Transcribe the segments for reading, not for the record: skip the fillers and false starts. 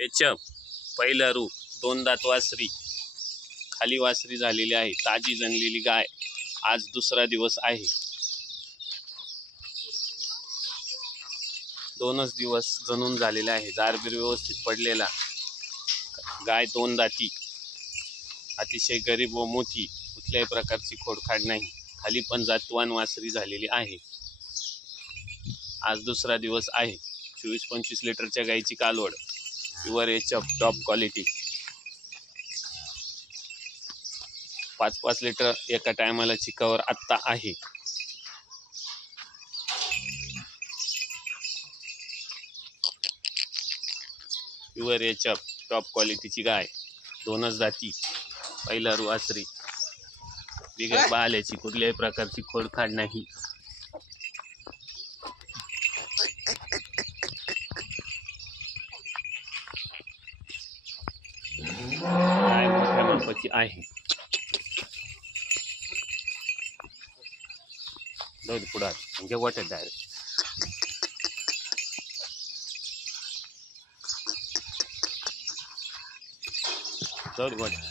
HF पहिलं रू, 2 दात वासरी, खाली वासरी झालेली आहे, ताजी जणलेली गाय। आज दुसरा दिवस आहे, 2च दिवस जणून झालेले आहे। जारबीर व्यवस्थित पडलेला, गाय 2 दाती, अतिशय गरीब व मोठी, कुठल्याही प्रकारची खोडखाड नाही। खाली पण जातवान वासरी झालेली आहे। आज दुसरा दिवस आहे। 24-25 लिटरच्या गायची कालवड, pure HF top quality. 5-5 litre एका टायमाला चिकावर आत्ता आहे। प्युअर एचएफ टॉप क्वालिटीची गाय, 2च दाती, पहिला रू वासरी, बिगर बाल्याची, कुठल्याही प्रकारची खोडखाड नाही। गाय मोठ्या मापाची आहे। जाऊ दे पुढे, म्हणजे वाटत डायरेक्ट जाऊ दे वाटत।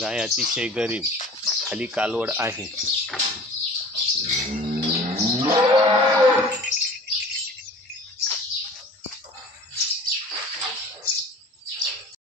गाय अतिशय गरीब, खाली कालवड आहे।